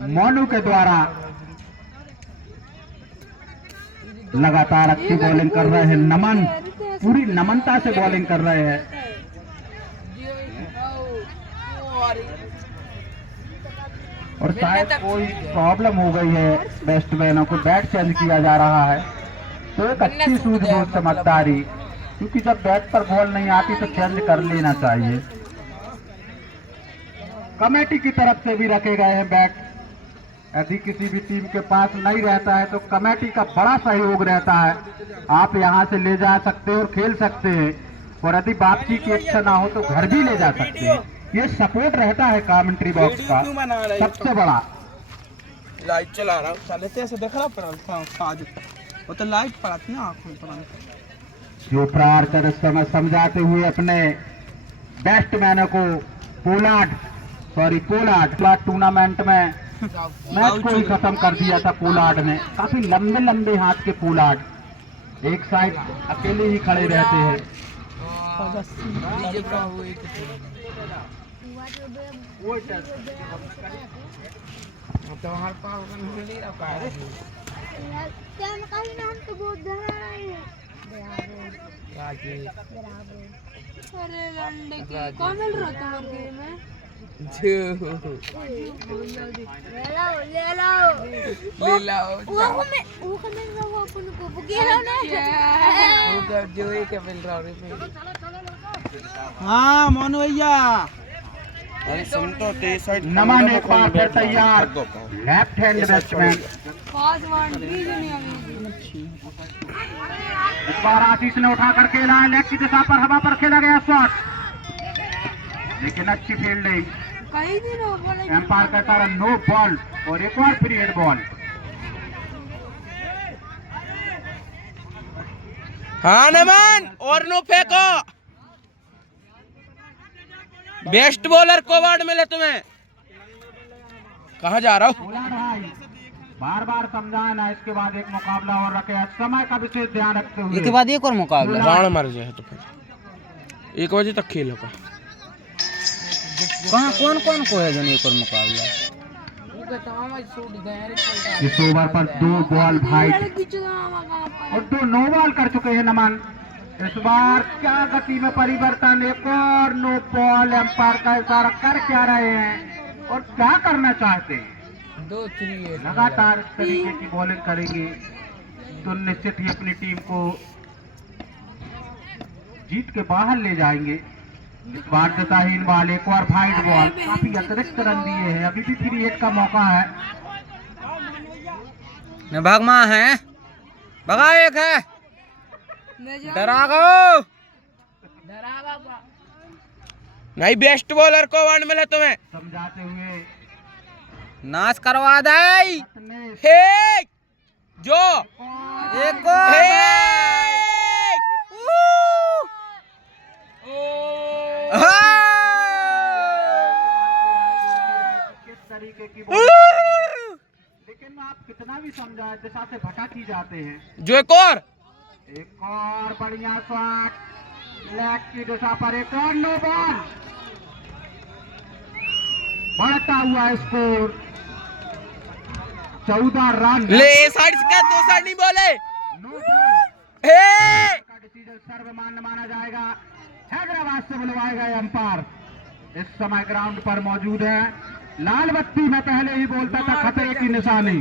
मोनू के द्वारा लगातार अच्छी बॉलिंग कर रहे हैं नमन, पूरी नमनता से बॉलिंग कर रहे हैं। और शायद कोई प्रॉब्लम हो गई है बैट्समैनों को, बैट चेंज किया जा रहा है। तो एक अच्छी सूझबूझ समझदारी, क्योंकि जब बैट पर बॉल नहीं आती तो चेंज कर लेना चाहिए। कमेटी की तरफ से भी रखे गए हैं बैट। यदि किसी भी टीम के पास नहीं रहता है तो कमेटी का बड़ा सहयोग रहता है, आप यहां से ले जा सकते हैं और खेल सकते हैं। और यदि वापसी की इच्छा ना हो तो घर भी ले जा सकते हैं। ये सपोर्ट रहता है कमेंट्री बॉक्स का सबसे बड़ा। लाइट चला रहा हूँ, ऐसे देख रहा पड़ा वो तो लाइट पड़ा थी ना आँखों पर। जो प्रार्थना समय समझाते हुए अपने बैट्समैनों को पोलार्ड टूर्नामेंट में मैच को ही खत्म कर दिया था। पोलार्ड ने काफी लंबे लंबे हाथ के पोलार्ड एक साइड अकेले ही खड़े रहते हैं। अरे लंडे की कौन मिल रहा तुम्हारे गेम में? ले लाओ वो मिल रहा वो अपन को बुकेरा ना वो जो ही के मिल रहा है। हाँ मोनू भैया, अरे सुन तो तेज साइड नमन एक बार फिर तैयार, लेफ्ट हैंड बैट्समैन। पास बाउंड्री जो नहीं आई। इस बार आशीष ने उठाकर खेला है, लेग की दिशा पर हवा पर खेला गया शॉट, लेकिन अच्छी फील्डिंग। कई दिन हो गए एम्पायर कहता है नो बॉल और एक और फ्री हिट बॉल। हाँ नमन और नो फेंको। बेस्ट बॉलर को अवार्ड मिले तुम्हें। कहाँ जा रहा हूँ? बार बार समझाना, इसके बाद एक मुकाबला और रखे, समय का विशेष ध्यान रखते हुए। इसके बाद एक और मुकाबला राण मर जाए तो फिर 1 बजे तक खेलो का। कहाँ कौन कौन को है जो एक और मुकाबला? इस ओवर पर 2 बॉल वाइड और 2 नो बॉल कर चुके हैं नमन। इस बार क्या गति में परिवर्तन, एक और नो बॉल। एम्पायर का इशारा कर क्या रहे हैं और क्या करना चाहते हैं? लगातार इस तरीके की बॉलिंग करेंगे तो निश्चित ही अपनी टीम को जीत के बाहर ले जाएंगे। इस बार दिशाहीन बॉल, एक और वाइड बॉल, काफी अतिरिक्त रन दिए हैं, अभी भी फ्री हिट का मौका है। भागमा है, भगा एक है, डरा गो नहीं। बेस्ट बॉलर को अवार्ड मिला तुम्हें। समझाते हुए नाश करवा दे हे जो एक किस तरीके की बॉलिंग, लेकिन आप कितना भी समझाए दिशा से भटक ही जाते हैं। जो एक और बढ़िया शॉट, लेग की दिशा पर एक और नो बॉल। बढ़ता हुआ स्कोर 14 रन। ले साइड का 2 साइड नहीं बोले। नो बॉल हे का डिसीजन सर्वमान्य माना जाएगा। हैदराबाद से बुलवाएगा एम्पायर। इस समय ग्राउंड पर मौजूद है। लाल बत्ती में पहले ही बोलता था खतरे की निशानी।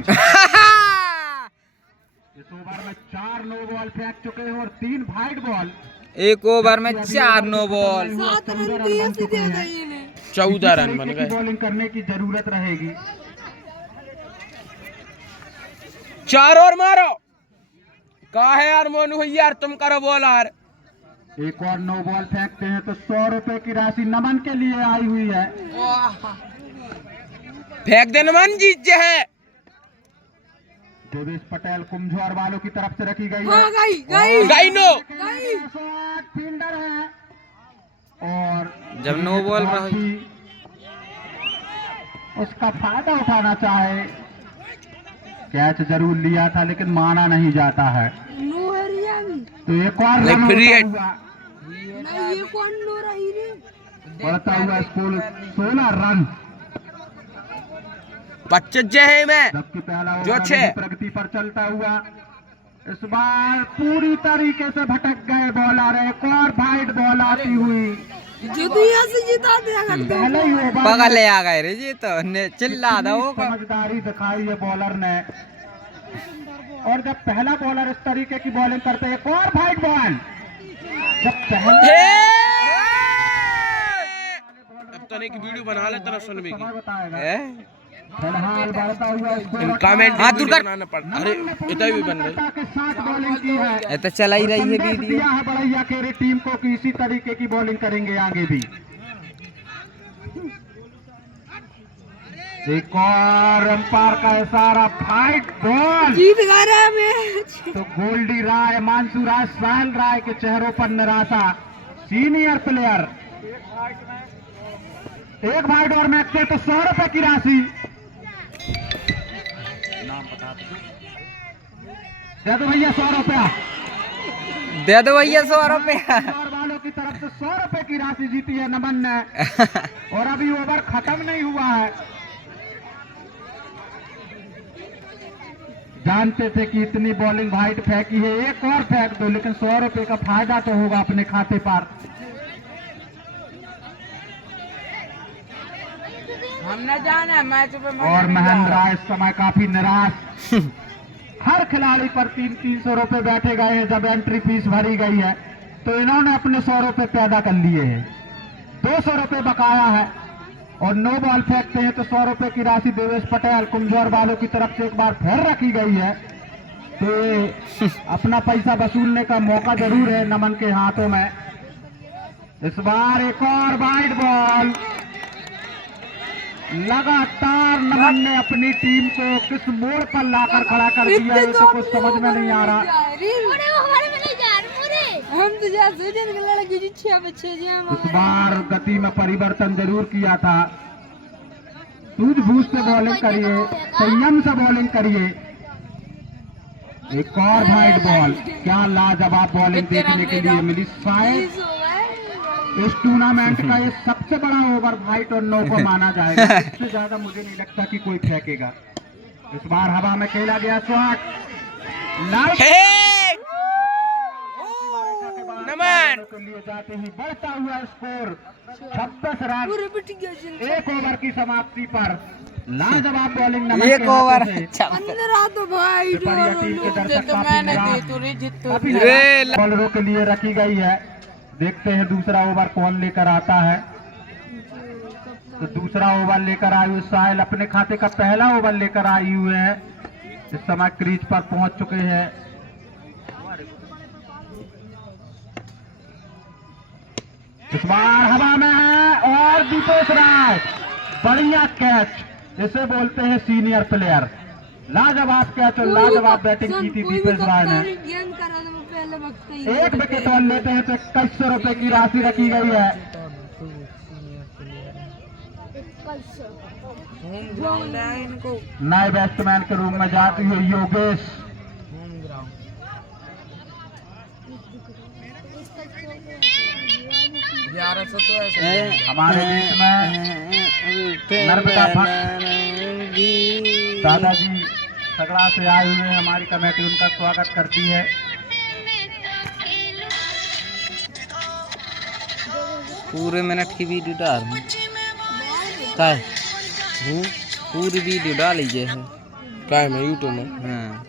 इस ओवर में 4 नो बॉल फेंक चुके हैं और 3 वाइड बॉल। एक ओवर में 4 नो बॉल, 14 रन बन गए। बॉलिंग करने की जरूरत रहेगी। 4 और मारो। कहा है यार मोनू भैया, यार तुम करो बॉलर। एक और नो बॉल फेंकते हैं तो 100 रुपए की राशि नमन के लिए आई हुई है। फेंक दे नमन, जीत जे है। देवेश पटेल कुमझोर वालों की तरफ से रखी गई है। हाँ, गई नो फील्डर है और जब नो बॉल रही उसका फायदा उठाना चाहे। कैच जरूर लिया था लेकिन माना नहीं जाता है। तो एक और रन बढ़ता हुआ स्कोर 16 रन। बच्चे जे है मैं जबकि पहला जो ओवर छे। प्रगति पर चलता हुआ इस बार पूरी तरीके से भटक गए बॉलर। एक और वाइड बॉल आती हुई जुदिया से जिता दिया पहले ही ओवर पगले आ गए रे जी तो ने चिल्ला दो इतनी समझदारी दिखाई है बॉलर ने। और जब पहला बॉलर इस तरीके की बॉलिंग करते हैं, एक और वाइड बॉल। जब पहले अब तो एक वीडियो बना ले तरह सुन भी समय बताएगा। ए? फिलहाल बढ़ता हुआ स्कोर कमेंट हाँ, दूर कर। बनाना पड़ता। अरे इतना भी बन रही के साथ बॉलिंग की है। ये तो चला ही रही है संदेश वीडियो। दिया है बड़ैया केरी टीम को कि इसी तरीके की बॉलिंग करेंगे आगे भी। एक और अंपायर का इशारा, फाइट बॉल। जीत गए रे मैच। तो गोल्डी राय, मानसू राय, साहिल राय के चेहरों पर निराशा। सीनियर प्लेयर एक वाइड और मैच तो 100 रुपए की राशि दे दो भैया, 100 रुपया दे दो भैया 100 रुपया। और वालों की तरफ से 100 रुपए की राशि जीती है नमन ने। और अभी ओवर खत्म नहीं हुआ है। जानते थे कि इतनी बॉलिंग वाइट फेंकी है, एक और फेंक दो, लेकिन 100 रुपए का फायदा तो होगा अपने खाते पर। हम न जाने मैच में और महेंद्र इस समय काफी निराश। हर खिलाड़ी पर 300 रुपए बैठे गए हैं। जब एंट्री फीस भरी गई है तो इन्होंने अपने 100 रुपए पैदा कर लिए हैं। 200 रुपए बकाया है और 9 बॉल फेंकते हैं तो 100 रुपए की राशि देवेश पटेल कुंजौर वालों की तरफ से एक बार फिर रखी गई है। तो अपना पैसा वसूलने का मौका जरूर है नमन के हाथों में। इस बार एक और वाइड बॉल। लगातार नमन ने अपनी टीम को किस मोड़ पर लाकर खड़ा कर दिया है, तो कुछ समझ में नहीं आ रहा। हम तो जैसे लड़की जी 6 बच्चे इस बार गति में परिवर्तन जरूर किया था। सूझबूझ से बॉलिंग करिए, संयम से बॉलिंग करिए। एक और वाइड बॉल। क्या लाजवाब बॉलिंग देखने के लिए मिली। शायद इस टूर्नामेंट का ये सबसे बड़ा ओवर वाइट और 9 को माना जाएगा। इससे ज्यादा मुझे नहीं लगता कि कोई फेंकेगा। इस बार हवा में खेला गया शॉट। नमन के लिए जाते ही बढ़ता हुआ स्कोर 26 रन। एक ओवर की समाप्ति पर लाजवाब बॉलिंग नमन एक के ओवर हाथों से। तो भाई पिपरिया टीम के दर्शक काफी निराश। काफी रे निराश बॉलरों के लिए रखी गई है। देखते हैं दूसरा ओवर कौन लेकर आता है। तो दूसरा ओवर लेकर आई हुई साहिल अपने खाते का पहला ओवर लेकर आई हुए है। इस समय क्रीज पर पहुंच चुके हैं। इस बार हवा में है और दीपेश राय बढ़िया कैच। इसे बोलते हैं सीनियर प्लेयर। लाजवाब कैच और लाजवाब बैटिंग की थी दीपेश राय ने। गेम करा तो पहले वक्त ही एक विकेट और लेते हैं तो 2100 रुपए की राशि रखी गई है। नए बैट्समैन के रूप में जाती हुई योगेश। हमारे बीच में नर्मदा भक्त दादाजी सगड़ा से आए हुए हैं। हमारी कमेटी उनका स्वागत करती है। पूरे मिनट की वीडियो डाल काय पूरी वीडियो डाल लीजिए है क्या है यूट्यूब में। हाँ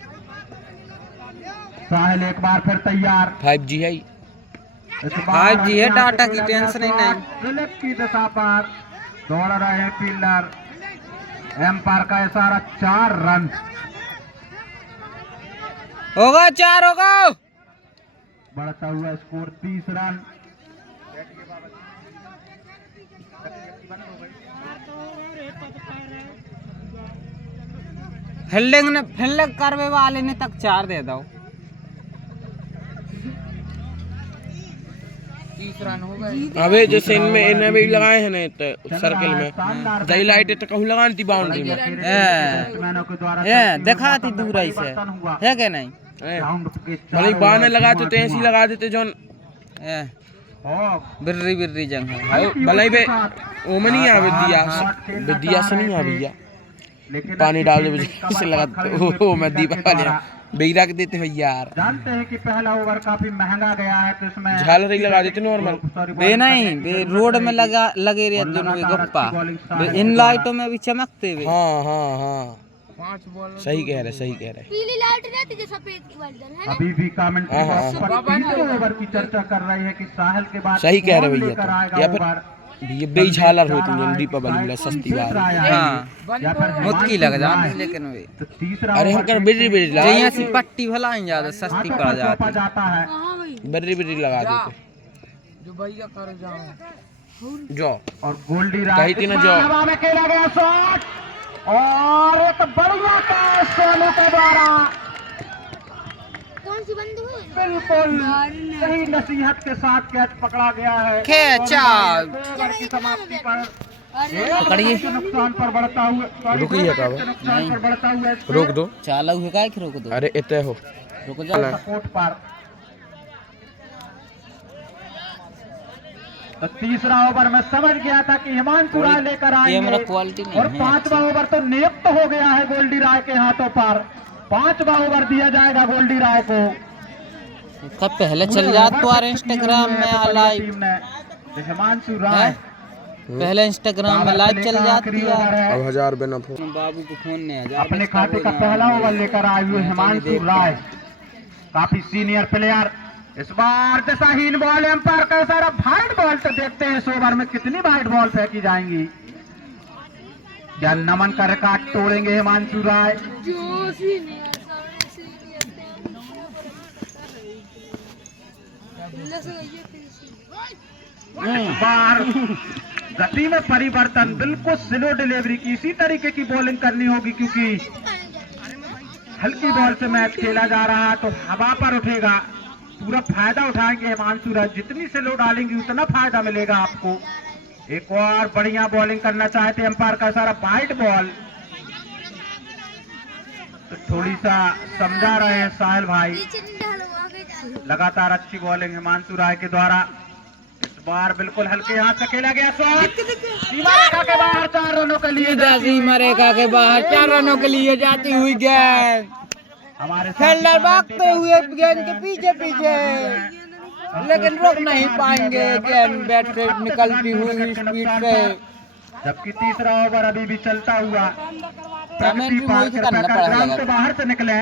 साहिल एक बार फिर तैयार। 5G है। इस बार 5G है, डाटा की टेंशन ही नहीं। स्लिप की दिशा पर दौड़ रहे हैं फील्डर। एम्पायर का इशारा 4 रन होगा 4 होगा। बढ़ता हुआ स्कोर 30 रन। फील्डिंग करवे वाले ने तक 4 दे दो। 30 रन हो गए। अबे जैसे इनमें इन्हें भी लगाए हैं ना तो सर्कल में दही लाइट तो कहूँ लगानी थी बाउंड्री में। बैट्समैनों के द्वारा ये दिखाती दूर आई से है क्या नहीं। राउंड के भले बाहर न लगाते तो ऐसी लगा देते जो बिर्री बिर्री जंग है। भले बे ओमनी आ विद्या से नहीं आ भैया। लेकिन पानी डाल दो कमर से पर लगा खड़े हुए ओ मैं फील्डर के दीपावली द्वारा बेरा के देते हो यार जानते हैं कि पहला ओवर काफी महंगा गया है तो इसमें झालर ही लगा देते नॉर्मल बे नहीं बे रोड में लगा लगे रहे दोनों में गप्पा बे इन लाइटों में भी चमकते हुए। हाँ हाँ हाँ सही कह रहे सही कह रहे पीली लाइट रहती है सफेद की वर्जन है ना। अभी भी कमेंट्री हाँ, बॉक्स पर तीसरे ओवर की चर्चा कर रहे हैं कि साहिल के बाद सही कह रहे कौन भैया लेकर तुम। आएगा या फिर ओवर। ये बेई झालर होती है दीपावली में सस्ती बात हाँ या फिर मुत्की लग हिमांशु जाती राय। लेकिन वे तो तीसरा अरे हम ओवर कर भी बिजली बिजली लगा जैसे सी पट्टी भला ही ज्यादा सस्ती हाथों पड़ पर सौंपा जाती। जाता है। हाँ भाई बिजली बिजली लगा देते जो भैया कर जाओ जो और गोल्डी राय कही थी ना इस जो बार हवा में खेला गया शॉट और एक बढ़िया कैच सोनू के द्वारा कौन सी बंद हुई? बिल्कुल सही नसीहत के साथ कैच पकड़ा गया है। खेचा। और ओवर की समाप्ति पर पकड़िए। के नुकसान पर बढ़ता हुआ रुकिए काबा। नुकसान पर बढ़ता हुआ रोक दो चालू है काय रोक दो अरे इतने हो रुक जा। सपोर्ट पर तो तीसरा ओवर में समझ गया था कि हिमांशु राय लेकर कैमरा आएंगे क्वालिटी नहीं और है पांचवा ओवर तो नियुक्त हो गया है गोल्डी राय के हाथों पर। पांचवा ओवर दिया जाएगा गोल्डी राय को। कब पहले चल जात तो यार इंस्टाग्राम में लाइव टीम ने तो हिमांशु राय पहले इंस्टाग्राम में लाइव चल जाती है। अब 1000 बिना फोन बाबू को फोन नहीं आ अपने खाते का पहला ओवर लेकर आए हुए हिमांशु राय काफी सीनियर प्लेयर। इस बार दिशाहीन बॉल एम्पायर का सारा वाइड बॉल तो देखते हैं इस ओवर में कितनी वाइड बॉल फेंकी जाएंगी। क्या नमन का रिकॉर्ड तोड़ेंगे हिमांशु राय? जो सीनियर इस बार गति में परिवर्तन, बिल्कुल स्लो डिलीवरी की इसी तरीके की बॉलिंग करनी होगी क्योंकि हल्की बॉल से मैच खेला जा रहा है तो हवा पर उठेगा। पूरा फायदा उठाएंगे हिमांशु राय, जितनी स्लो डालेंगे उतना फायदा मिलेगा आपको। एक और बढ़िया बॉलिंग करना चाहते एम्पायर का सारा वाइड बॉल तो थोड़ी सा समझा रहे हैं साहिल भाई। लगातार अच्छी बॉलिंग हिमांशु राय के द्वारा। इस बार बिल्कुल हल्के हाथ से खेला गया शॉट सीमा रेखा के बाहर 4 रनों के लिए सीमा रेखा के बाहर 4 रनों के लिए जाती हुई गेंद हमारे फील्डर भागते हुए गेंद के पीछे पीछे लेकिन रोक नहीं पाएंगे। गेंद बैट से निकलती हुई स्पीड से। जबकि तीसरा ओवर अभी भी चलता हुआ कमेंट भी प्रगति वही करना पड़ा ग्राउंड लगा। से बाहर से निकले